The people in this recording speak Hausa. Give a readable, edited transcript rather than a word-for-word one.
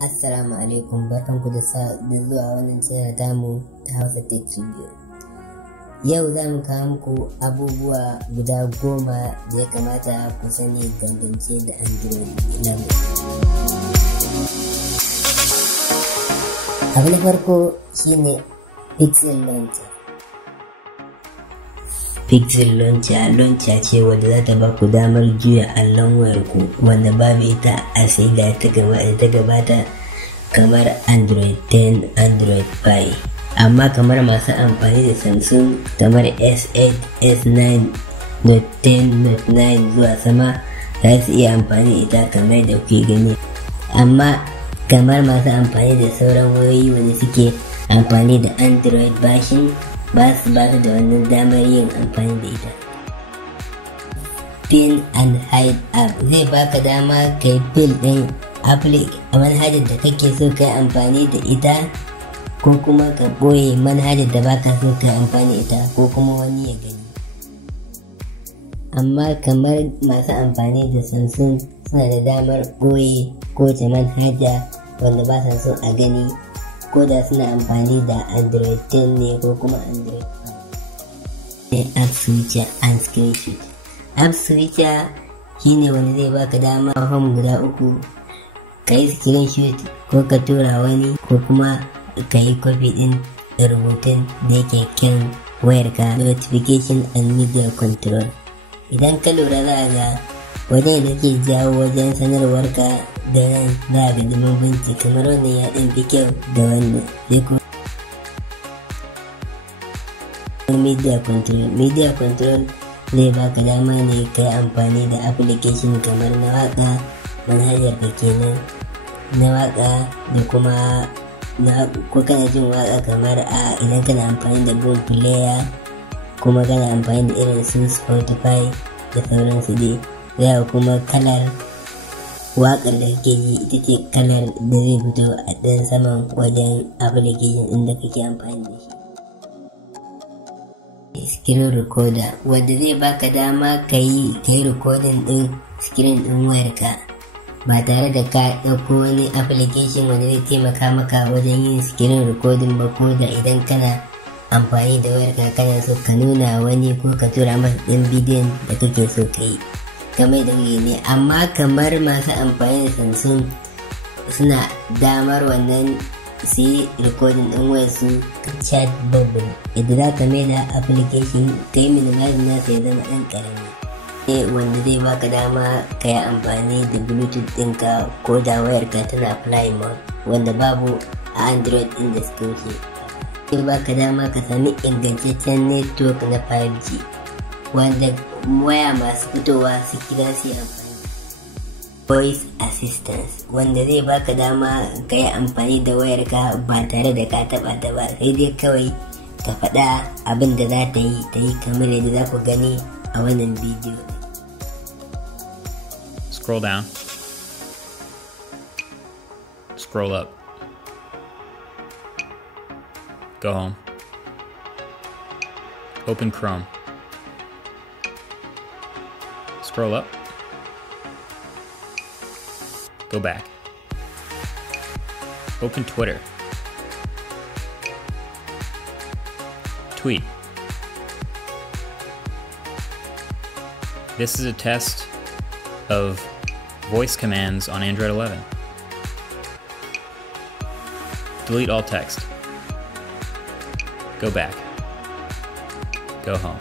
Assalamu alaikum, barkanku da zuwa wannan channel tamu ta Hausa Tech Review. Yau za mu kawo muku abubuwa guda 10 da ya kamata ku sani dangance da Android 11. Abu na farko shine Pixel Launcher. Pixel Launcher ce wadda za ta ba ku damar juya allon wayarku wanda babu ita a sai da ta gabata kamar Android 10, Android 5. Amma kamar masu amfani da Samsung kamar S8, S9, Note 10, Note 9 zuwa sama za su iya amfani da ita kamar da kuke gani. Amma kamar masu amfani da sauran wayoyi wanda suke amfani da Android version ba su da wannan damar yin amfani da ita. Pin and hide app zai baka dama kai pin din a manhajar da kake so kai amfani da ita, ko kuma ka boye manhajar da baka so kai amfani da ita ko kuma wani ya gani. Amma kamar masu amfani da Samsung suna da damar boye kowace manhaja wanda ba sa so a gani, ko da suna amfani da Android 10 ne ko kuma Android 5. App switcher and screenshot. App switcher shine wanda zai baka dama home guda 3, ka yi screenshot ko ka tura wani, ko kuma ka yi copy din rubutun da yake kan wayarka. Notification and media control. Idan ka lura za ga wajen da ke jawo wajen sanarwarka da ran za ga dumin binci, kamar wannan ya ɗan fi kyau da wannan. Sai kuma media control zai baka dama ne ka yi amfani da application kamar na waka, manhajar ka kenan na waka, da kuma ko kana jin waka kamar idan kana amfani da Boom Player, kuma kana amfani da irin su Spotify da sauransu dai. Za kuma kalar waƙar da kake yi ita ce kalar da zai fito a ɗan saman wajen application ɗin da kake amfani da shi. Screen recorder wanda zai baka dama ka yi recording ɗin screen ɗin wayarka ba tare da ka ɗauko wani application wanda zai taimaka maka wajen yin screen recording ba, ko da idan kana amfani da wayarka kana so ka nuna wani ko ka tura masa ɗin bidiyon da kake so ka yi kamar da ne. Amma kamar masu amfani da Samsung suna damar wannan su yi recording ɗin wayarsu ka chat bubble, idan za ka mai da application ka yi minimizing nasa ya zama ɗan ƙarami, wanda zai baka dama ka yi amfani da bluetooth ɗinka ko da wayarka tana fly mode wanda babu a Android ɗin da suka wuce. Zai baka dama ka sami ingantaccen network na 5G wanda waya masu fitowa su kira su yi amfani. Voice assistance wanda zai baka dama ka yi amfani da wayarka ba tare da ka taba ta ba, sai dai kawai ka faɗa abin da za ta yi kamar yadda za ku gani a wannan bidiyo. Scroll down, scroll up, go home, open Chrome, scroll up, go back, open Twitter, tweet. This is a test of voice commands on Android 11. Delete all text. Go back. Go home.